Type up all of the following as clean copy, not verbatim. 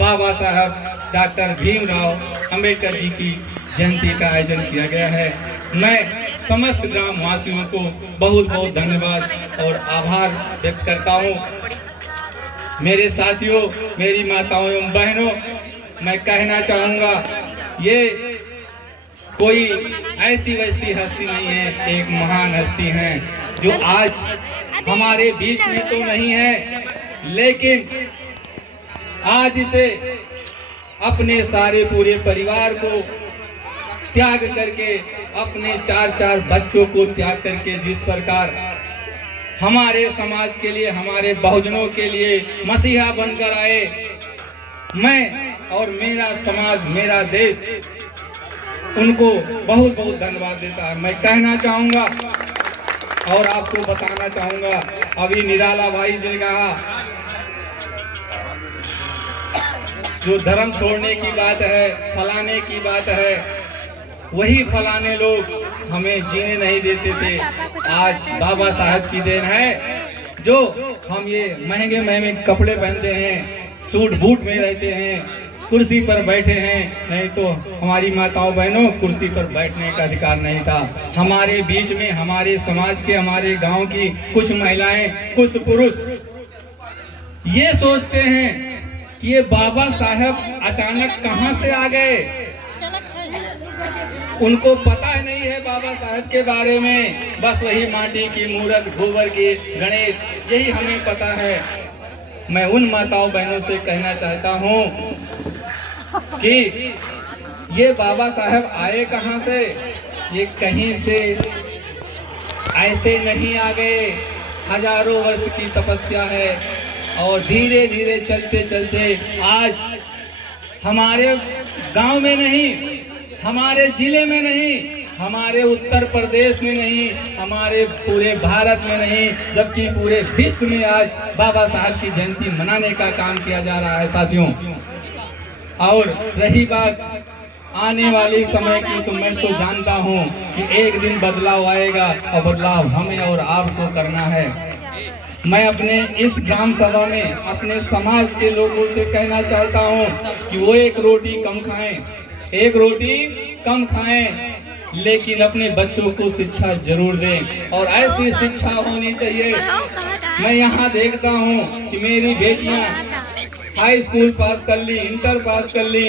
बाबा साहब डॉक्टर भीमराव अंबेडकर जी की जयंती का आयोजन किया गया है। मैं समस्त ग्राम वासियों को बहुत बहुत धन्यवाद और आभार व्यक्त करता हूँ। मेरे साथियों, मेरी माताओं एवं बहनों, मैं कहना चाहूँगा, ये कोई ऐसी वैसी हस्ती नहीं है, एक महान हस्ती है जो आज हमारे बीच में तो नहीं है, लेकिन आज इसे अपने सारे पूरे परिवार को त्याग करके, अपने 4 बच्चों को त्याग करके जिस प्रकार हमारे समाज के लिए, हमारे बहुजनों के लिए मसीहा बनकर आए, मैं और मेरा समाज, मेरा देश उनको बहुत बहुत धन्यवाद देता है। मैं कहना चाहूँगा और आपको बताना चाहूँगा, अभी निराला भाई ने कहा जो धर्म छोड़ने की बात है, फलाने की बात है, वही फलाने लोग हमें जीने नहीं देते थे। आज बाबा साहब की देन है जो हम ये महंगे महंगे कपड़े पहनते हैं, सूट बूट में रहते हैं, कुर्सी पर बैठे हैं। नहीं तो हमारी माताओं बहनों कुर्सी पर बैठने का अधिकार नहीं था। हमारे बीच में, हमारे समाज के, हमारे गांव की कुछ महिलाएं, कुछ पुरुष ये सोचते हैं कि ये बाबा साहब अचानक कहां से आ गए। उनको पता ही नहीं है बाबा साहब के बारे में, बस वही माटी की मूर्त, गोबर की गणेश, यही हमें पता है। मैं उन माताओं बहनों से कहना चाहता हूँ कि ये बाबा साहब आए कहाँ से, ये कहीं से ऐसे नहीं आ गए। हजारों वर्ष की तपस्या है और धीरे धीरे चलते चलते आज हमारे गांव में नहीं, हमारे जिले में नहीं, हमारे उत्तर प्रदेश में नहीं, हमारे पूरे भारत में नहीं, जबकि पूरे विश्व में आज बाबा साहब की जयंती मनाने का काम किया जा रहा है साथियों। और रही बात आने वाली समय की, तो मैं तो जानता हूँ कि एक दिन बदलाव आएगा और बदलाव हमें और आपको करना है। मैं अपने इस ग्राम सभा में अपने समाज के लोगों से कहना चाहता हूँ कि वो एक रोटी कम खाएं, एक रोटी कम खाएं, लेकिन अपने बच्चों को शिक्षा जरूर दें और ऐसी शिक्षा होनी चाहिए। मैं यहाँ देखता हूँ कि मेरी बेटियाँ हाई स्कूल पास कर ली, इंटर पास कर ली,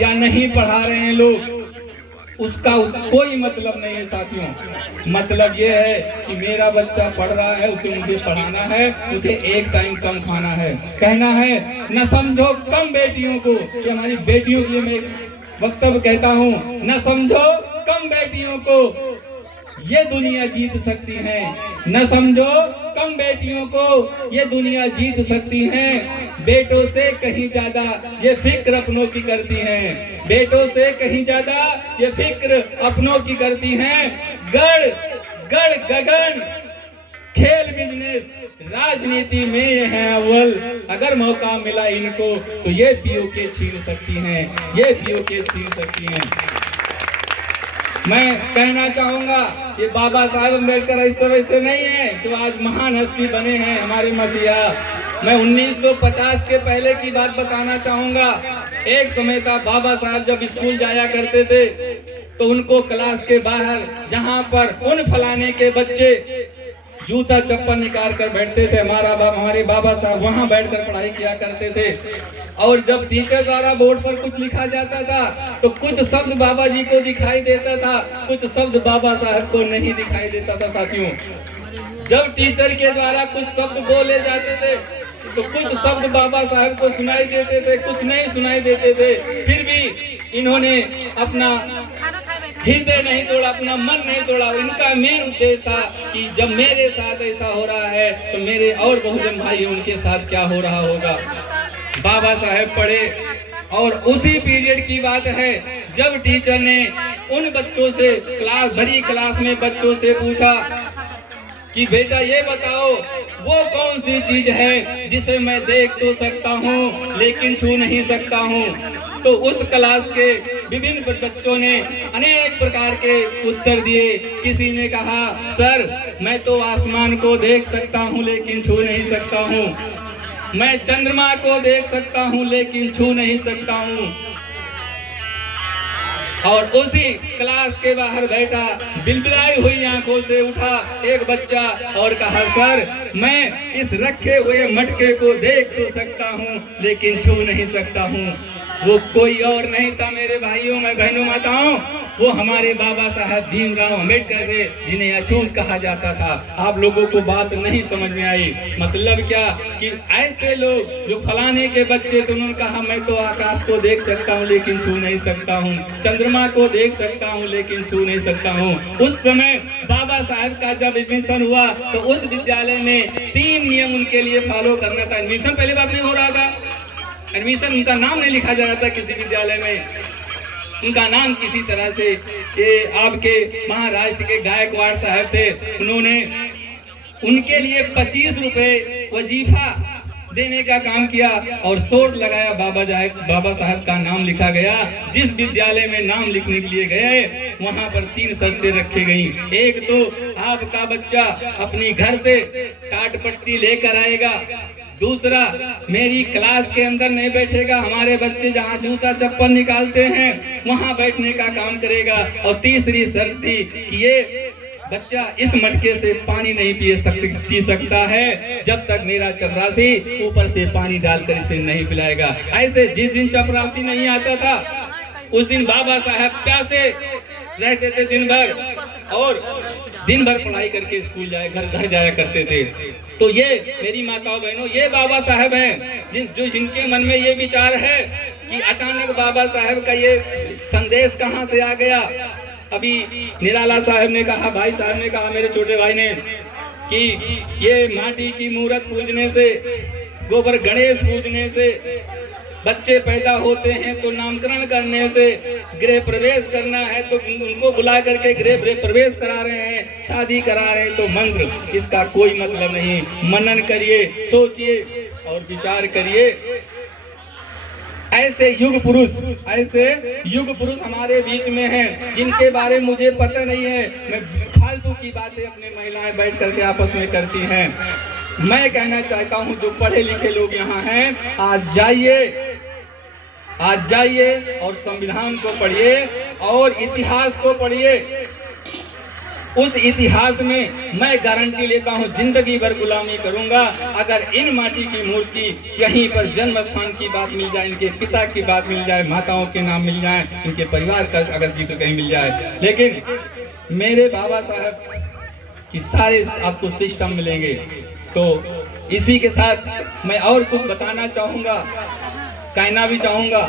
या नहीं पढ़ा रहे हैं लोग, उसका कोई मतलब नहीं है साथियों। मतलब ये है कि मेरा बच्चा पढ़ रहा है, उसे मुझे पढ़ाना है, उसे एक टाइम कम खाना है। कहना है न समझो कम बेटियों को, कि हमारी बेटियों के लिए मैं वक्तव्य कहता हूँ, न समझो कम बेटियों को, ये दुनिया जीत सकती है। न समझो कम बेटियों को, ये दुनिया जीत सकती हैं। बेटों से कहीं ज्यादा ये फिक्र अपनों की करती हैं, बेटों से कहीं ज्यादा ये फिक्र अपनों की करती हैं। गढ़ गढ़ गगन खेल बिजनेस राजनीति में ये है अव्वल। अगर मौका मिला इनको तो ये पीओके छीन सकती हैं, ये पीओके छीन सकती हैं। मैं कहना चाहूँगा कि बाबा साहब अम्बेडकर ऐसे वैसे नहीं है जो आज महान हस्ती बने हैं हमारे मसीहा। मैं 1950 के पहले की बात बताना चाहूँगा। एक समय था बाबा साहब जब स्कूल जाया करते थे तो उनको क्लास के बाहर, जहाँ पर उन फलाने के बच्चे जूता चप्पल निकाल कर बैठते थे, हमारे बाबा साहब वहाँ बैठकर पढ़ाई किया करते थे। और जब टीचर द्वारा बोर्ड पर कुछ लिखा जाता था तो कुछ शब्द बाबा जी को दिखाई देता था, कुछ शब्द बाबा साहब को नहीं दिखाई देता था साथियों। जब टीचर के द्वारा कुछ शब्द बोले जाते थे तो कुछ शब्द बाबा साहब को सुनाई देते थे, कुछ नहीं सुनाई देते थे। फिर भी इन्होंने अपना हृदय नहीं तोड़ा, अपना मन नहीं तोड़ा। इनका मेन उद्देश्य था कि जब मेरे साथ ऐसा हो रहा है तो मेरे और बहुजन भाई उनके साथ क्या हो रहा होगा। बाबा साहब पढ़े और उसी पीरियड की बात है जब टीचर ने उन बच्चों से, बड़ी क्लास में बच्चों से पूछा कि बेटा ये बताओ वो कौन सी चीज है जिसे मैं देख तो सकता हूँ लेकिन छू नहीं सकता हूँ। तो उस क्लास के विभिन्न बच्चों ने अनेक प्रकार के उत्तर दिए। किसी ने कहा सर मैं तो आसमान को देख सकता हूँ लेकिन छू नहीं सकता हूँ। मैं चंद्रमा को देख सकता हूँ लेकिन छू नहीं सकता हूँ। और उसी क्लास के बाहर बैठा बिलबिलाई हुई आंखों से उठा एक बच्चा और कहा, सर मैं इस रखे हुए मटके को देख तो सकता हूँ लेकिन छू नहीं सकता हूँ। वो कोई और नहीं था मेरे भाइयों में बहनों माताओं, वो हमारे बाबा साहब भीमराव अम्बेडकर थे, जिन्हें अछूत कहा जाता था। आप लोगों को बात नहीं समझ में आई। मतलब क्या कि ऐसे लोग जो फलाने के बच्चे थे, उन्होंने कहा मैं तो आकाश को देख सकता हूँ लेकिन छू नहीं सकता हूँ, चंद्रमा को देख सकता हूँ लेकिन छू नहीं सकता हूँ। उस समय बाबा साहब का जब एडमिशन हुआ तो उस विद्यालय में 3 नियम उनके लिए फॉलो करना था। एडमिशन पहली बात नहीं हो रहा था, एडमिशन उनका नाम नहीं लिखा जा रहा था किसी विद्यालय में, उनका नाम किसी तरह से ये आपके महाराष्ट्र के गायकवाड़ साहब थे, उन्होंने उनके लिए 25 रुपए वजीफा देने का काम किया और शोर लगाया, बाबा साहब का नाम लिखा गया। जिस विद्यालय में नाम लिखने के लिए गए वहां पर 3 शर्तें रखी गई। एक तो आपका बच्चा अपनी घर से टाट पट्टी लेकर आएगा, दूसरा मेरी क्लास के अंदर नहीं बैठेगा, हमारे बच्चे जहाँ जूता चप्पल निकालते हैं वहाँ बैठने का काम करेगा, और तीसरी शर्त थी कि ये बच्चा इस मटके से पानी नहीं पी सकता है जब तक मेरा चपरासी ऊपर से पानी डालकर इसे नहीं पिलाएगा। ऐसे जिस दिन चपरासी नहीं आता था उस दिन बाबा साहब प्यासे रहते थे दिन भर, और दिन भर पढ़ाई करके स्कूल घर जाया करते थे। तो ये मेरी माताओं बहनों, ये बाबा साहब हैं जिनके मन में ये विचार है कि अचानक बाबा साहब का ये संदेश कहाँ से आ गया। अभी निराला साहब ने कहा, भाई साहब ने कहा, मेरे छोटे भाई ने, कि ये माटी की मूर्त पूजने से, गोबर गणेश पूजने से बच्चे पैदा होते हैं, तो नामकरण करने से, गृह प्रवेश करना है तो उनको बुला करके गृह प्रवेश करा रहे हैं, शादी करा रहे हैं, तो मंत्र, इसका कोई मतलब नहीं। मनन करिए, सोचिए और विचार करिए। ऐसे युग पुरुष हमारे बीच में हैं जिनके बारे में मुझे पता नहीं है। मैं फालतू की बातें अपने महिलाएं बैठ करके आपस में करती हैं। मैं कहना चाहता हूं जो पढ़े लिखे लोग यहाँ हैं, आज जाइए और संविधान को पढ़िए और इतिहास को पढ़िए। उस इतिहास में मैं गारंटी लेता हूं जिंदगी भर गुलामी करूंगा अगर इन माटी की मूर्ति कहीं पर जन्म स्थान की बात मिल जाए, इनके पिता की बात मिल जाए, माताओं के नाम मिल जाए, इनके परिवार का अगर जिक्र कहीं मिल जाए। लेकिन मेरे बाबा साहब की सारे आपको सिस्टम मिलेंगे। तो इसी के साथ मैं और कुछ बताना चाहूंगा, कहना भी चाहूंगा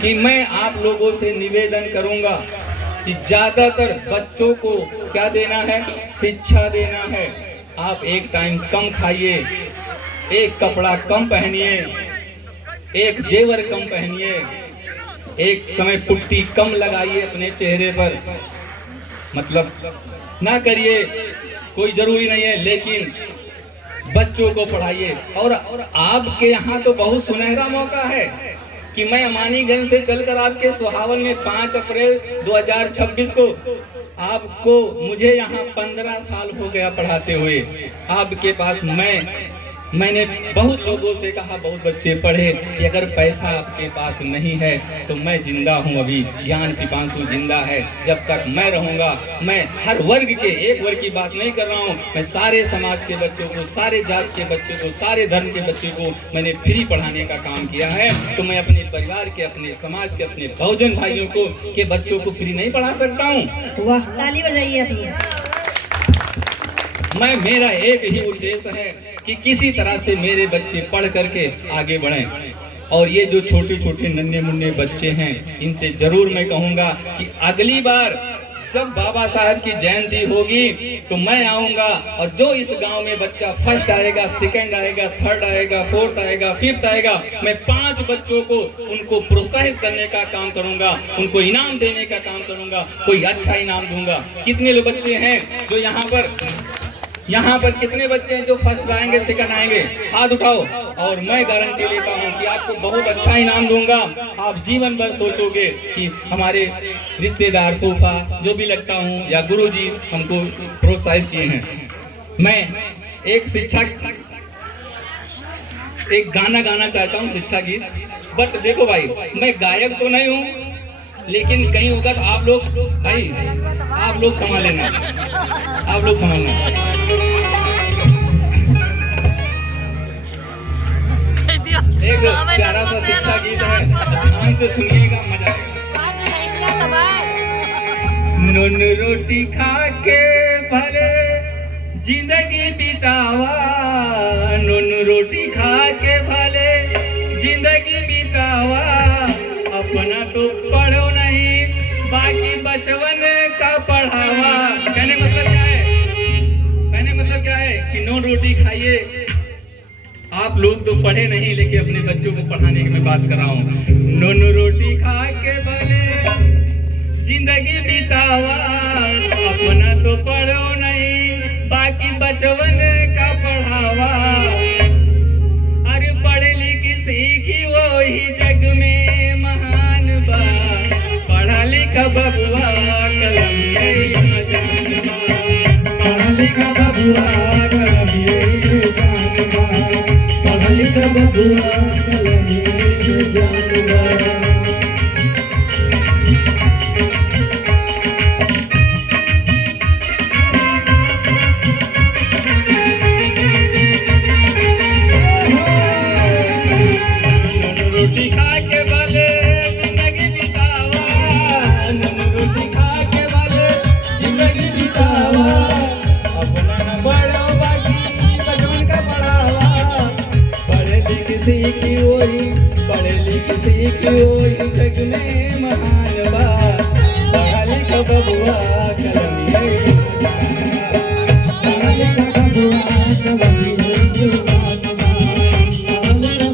कि मैं आप लोगों से निवेदन करूंगा कि ज्यादातर बच्चों को क्या देना है, शिक्षा देना है। आप एक टाइम कम खाइए, एक कपड़ा कम पहनिए, एक जेवर कम पहनिए, एक समय पुट्टी कम लगाइए अपने चेहरे पर, मतलब ना करिए, कोई जरूरी नहीं है, लेकिन बच्चों को पढ़ाइए। और आपके यहाँ तो बहुत सुनहरा मौका है कि मैं अमानीगंज से चलकर आपके सुहावन में 5 अप्रैल 2026 को आपको, मुझे यहाँ 15 साल हो गया पढ़ाते हुए। आपके पास मैंने बहुत लोगों से कहा, बहुत बच्चे पढ़े कि अगर पैसा आपके पास नहीं है तो मैं जिंदा हूँ, अभी ज्ञान पिपासु जिंदा है। जब तक मैं रहूँगा, मैं हर वर्ग के, एक वर्ग की बात नहीं कर रहा हूँ, मैं सारे समाज के बच्चों को, सारे जात के बच्चों को, सारे धर्म के बच्चों को मैंने फ्री पढ़ाने का काम किया है। तो मैं अपने परिवार के, अपने समाज के, अपने बहुजन भाइयों को के बच्चों को फ्री नहीं पढ़ा सकता हूँ। वाह, ताली बजाइए अपनी। मेरा एक ही उद्देश्य है कि किसी तरह से मेरे बच्चे पढ़ करके आगे बढ़ें। और ये जो छोटे छोटे नन्हे मुन्ने बच्चे हैं, इनसे जरूर मैं कहूँगा कि अगली बार जब बाबा साहब की जयंती होगी तो मैं आऊँगा, और जो इस गांव में बच्चा फर्स्ट आएगा, सेकंड आएगा, थर्ड आएगा, फोर्थ आएगा, फिफ्थ आएगा, मैं 5 बच्चों को उनको प्रोत्साहित करने का काम करूँगा, उनको इनाम देने का काम करूँगा, कोई अच्छा इनाम दूंगा। कितने लोग बच्चे हैं जो यहाँ पर कितने बच्चे हैं जो फर्स्ट आएंगे, सेकंड आएंगे? हाथ उठाओ। और मैं गारंटी लेता हूँ कि आपको बहुत अच्छा इनाम दूंगा। आप जीवन भर सोचोगे कि हमारे रिश्तेदार, फूफा, जो भी लगता हूँ, या गुरुजी हमको प्रोत्साहित किए हैं। मैं एक शिक्षक एक गाना गाना चाहता हूँ, शिक्षा गीत। बट देखो भाई, मैं गायक तो नहीं हूँ, लेकिन कहीं होगा तो आप लोग भाई, आप लोग संभाल लेना, आप लोग संभालना। एक प्यारा सा शिक्षा गीत है, ध्यान से सुनिएगा, मजा आएगा। नून रोटी खा के भले जिंदगी बितावा, नून रोटी खा के भले जिंदगी बितावा, अपना तो पढ़ो नहीं, बाकी बचवन का पढ़ावा। कहने मतलब क्या है? कहने मतलब क्या है कि नून रोटी खाइए, आप लोग तो पढ़े नहीं, लेकिन अपने बच्चों को पढ़ाने की मैं बात कर रहा हूँ। नून रोटी खा के भले जिंदगी बितावा, अपना तो पढ़ो नहीं, बाकी बचवन का पढ़ावा। अरे पढ़ लिख सीखी वही जग में महान बा, पढ़ा लिखा बबुआ कलम यही जान बा, पढ़ा लिखा बबुआ कलम यही जान बा, पढ़ा लिखा बबुआ कलम यही जान बा। रोटी खा के भले जिंदगी बितावा, नून रोटी खा के भले जिंदगी बितावा, अपना न बढ़ो बाकी बचवन का पढ़ावा। पढ़े लिख सीखी वही, पढ़े लिख सीखी वही जग में महान बा, पढ़ा लिखा बबुआ कलम यही जान बा, पढ़ा लिखा बबुआ कलम यही जान बा, पढ़ा लिखा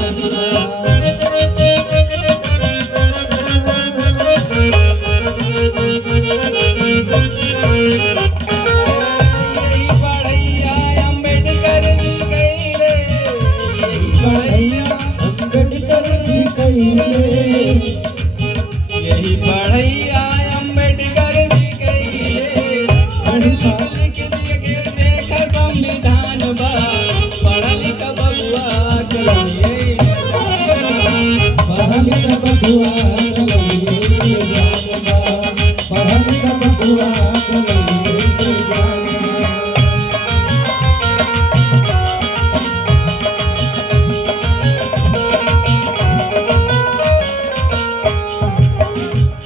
बबुआ यही पढ़ैया अम्बेडकर जी कहिले, पढ़ लिख देख संविधान बा, पढ़ा लिखा बबुआ कलम यही जान बा, पढ़ा लिखा बबुआ कलम यही जान बा, पढ़ा लिखा बबुआ कलम यही जान बा।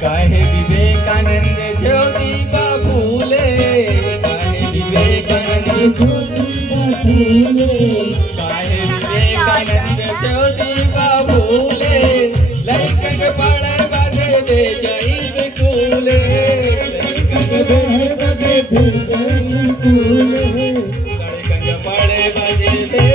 काहे विवेकानंद ज्योतिबा फूले, काहे विवेकानंद ज्योतिबा फूले, काहे विवेकानंद ज्योतिबा फूले, लइकन के पढ़े बदे दे जाई स्कूले, लइकन के पढ़े बदे दे जाई स्कूले, लइकन के पढ़े बदे दे